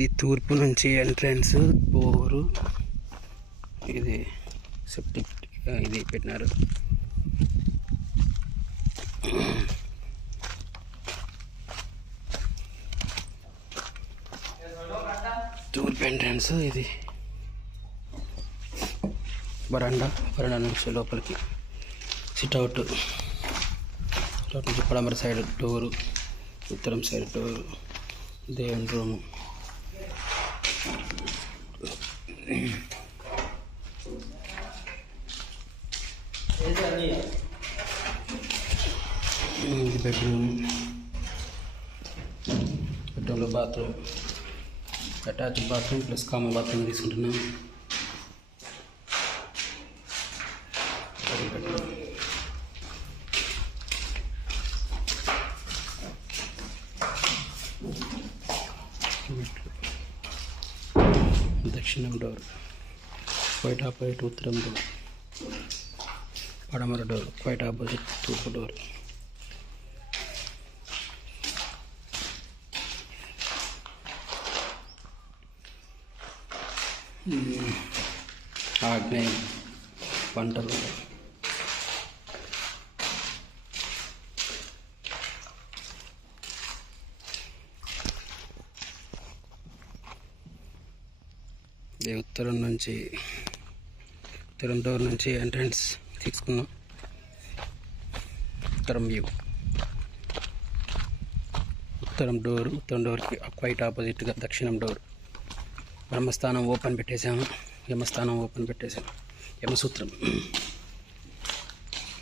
ఇది తూర్పు నుంచి ఎంట్రన్స్ బోరు. ఇది సెప్టిక్ ఇది పెట్టినారు. తూర్పు ఎంట్రన్స్. ఇది వరండా నుంచి లోపలికి సిట్అవుట్ నుంచి పడమర సైడ్ డోరు, ఉత్తరం సైడ్ డోరు, దేవుని రూము. ఇది బెడ్రూమ్లో bathroom, attached bathroom plus common bathroom తీసుకుంటున్నాం. దక్షిణం డోర్, క్వైట్ ఆపోజిట్ ఉత్తరం డోర్, పడమర డోర్, క్వైట్ ఆపోజిట్ తూర్పు డోర్. ఆగ్నేయం పంటలు. ఇది ఉత్తరం డోర్ నుంచి ఎంట్రన్స్ తీసుకున్నాం. ఉత్తరం వ్యూ. ఉత్తరం డోర్కి క్వైట్ ఆపోజిట్గా దక్షిణం డోర్. బ్రహ్మస్థానం ఓపెన్ పెట్టేశాము, యమస్థానం ఓపెన్ పెట్టేశాము.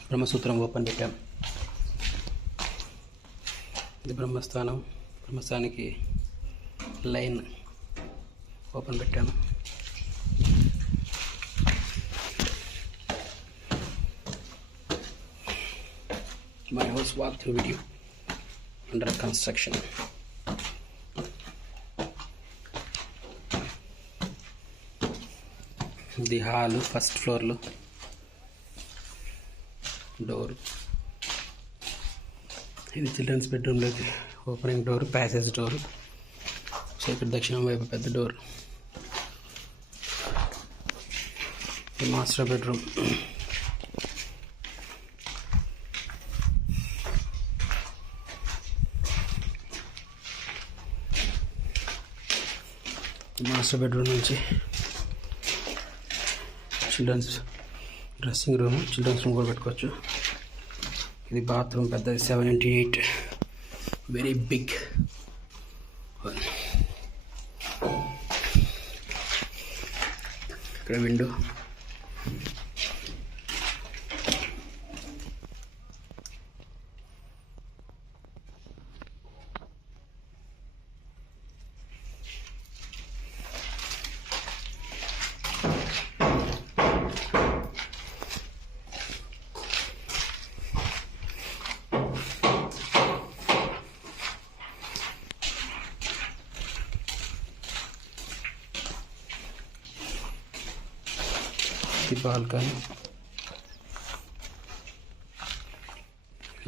బ్రహ్మసూత్రం ఓపెన్ పెట్టాము. ఇది బ్రహ్మస్థానానికి లైన్ ఓపెన్ పెట్టాము. My house walkthrough video under construction. The hall first floor lo door. ఇది చిల్డ్రన్స్ బెడ్రూమ్ లోకి opening door, passage door. So ఇక్కడ దక్షిణం వైపు పెద్ద డోర్. ఇది మాస్టర్ బెడ్రూమ్. మాస్టర్ బెడ్రూమ్ నుంచి children's dressing room, children's room కూడా పెట్టుకోవచ్చు. ఇది బాత్రూమ్ పెద్దది, 7x8, వెరీ బిగ్. ఇక్కడ విండో.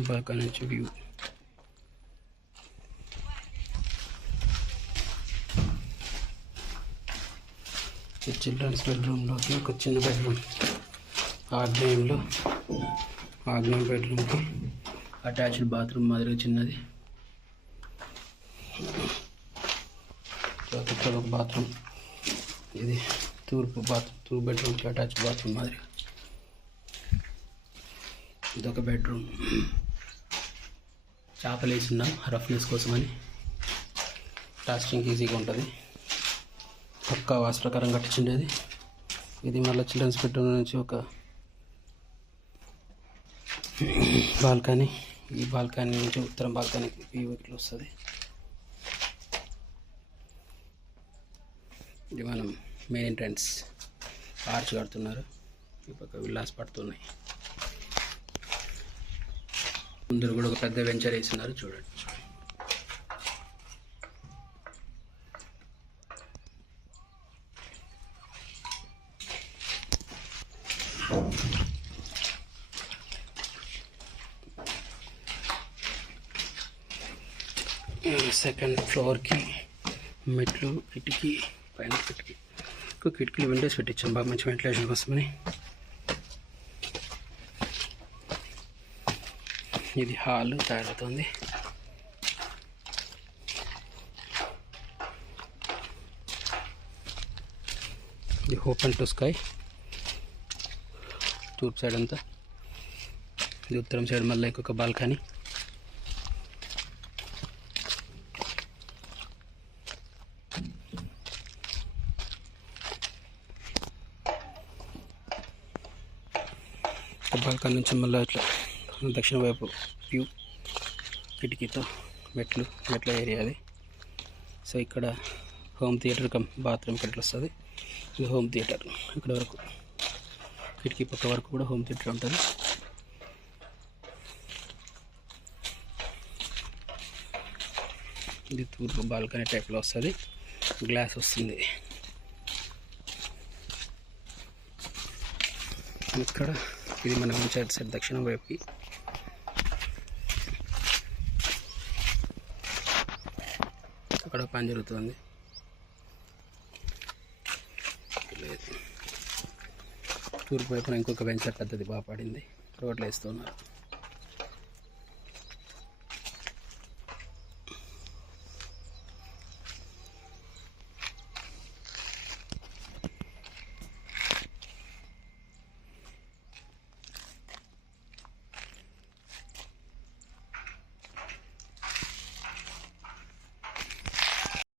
బాల్కనీ నుంచి వ్యూ. చిల్డ్రన్స్ బెడ్రూమ్లోకి ఒక చిన్న బెడ్రూమ్. ఆగ్నేయం బెడ్రూమ్కి అటాచ్డ్ బాత్రూమ్ మాదిరిగా చిన్నది. ఇక్కడ ఒక బాత్రూమ్. ఇది తూర్పు బెడ్రూమ్కి అటాచ్డ్ బాత్రూమ్ మాదిరిగా. ఇదొక బెడ్రూమ్. చేపలు వేసున్నాం రఫ్నెస్ కోసమని. ప్లాస్టింగ్ ఈజీగా ఉంటుంది. పక్కా వాస్తు ప్రకారం కట్టించిండేది. ఇది మళ్ళీ చిల్డ్రన్స్ బెడ్రూమ్ నుంచి ఒక బాల్కనీ. ఈ బాల్కనీ నుంచి ఉత్తరం బాల్కనీకి వ్యూ ఇట్లా వస్తుంది. ఇది మనం మెయిన్ ఎంట్రన్స్. ఆర్చ్ కడుతున్నారు, ఈ పక్క విల్లాస్ పడుతున్నాయి. ముందర కూడా ఒక పెద్ద వెంచర్ వేస్తున్నారు, చూడండి. సెకండ్ ఫ్లోర్కి మెట్లు, కిటికీ, పైన కిటికీ, కిటికీలు విండోస్ పెట్టించాను బాగా మంచి వెంటిలేషన్ కోసమని. ఇది హాల్ తయారవుతుంది. ఇది ఓపెన్ టు స్కై, తూర్పు సైడ్ అంతా. ఇది ఉత్తరం సైడ్ మళ్ళీ ఇంకొక బాల్కనీ. బాల్కనీ నుంచి మళ్ళీ ఇట్లా దక్షిణ వైపు వ్యూ, కిటికీతో మెట్ల ఏరియా అది. సో ఇక్కడ హోమ్ థియేటర్ కమ్ బాత్రూమ్ ఇక్కడ వస్తుంది. ఇది హోమ్ థియేటర్. ఇక్కడ వరకు కిటికీ పక్క వరకు కూడా హోమ్ థియేటర్ ఉంటుంది. ఇది తూర్పు బాల్కనీ టైప్లో వస్తుంది, గ్లాస్ వస్తుంది. ఇక్కడ ఇది మనం ఉంచే సైడ్ దక్షిణం వైపుకి. అక్కడ పని జరుగుతుంది. తూర్పు వైపున ఇంకొక వెంచర్ పద్ధతి బాగా పడింది, రోడ్లు వేస్తున్నారు.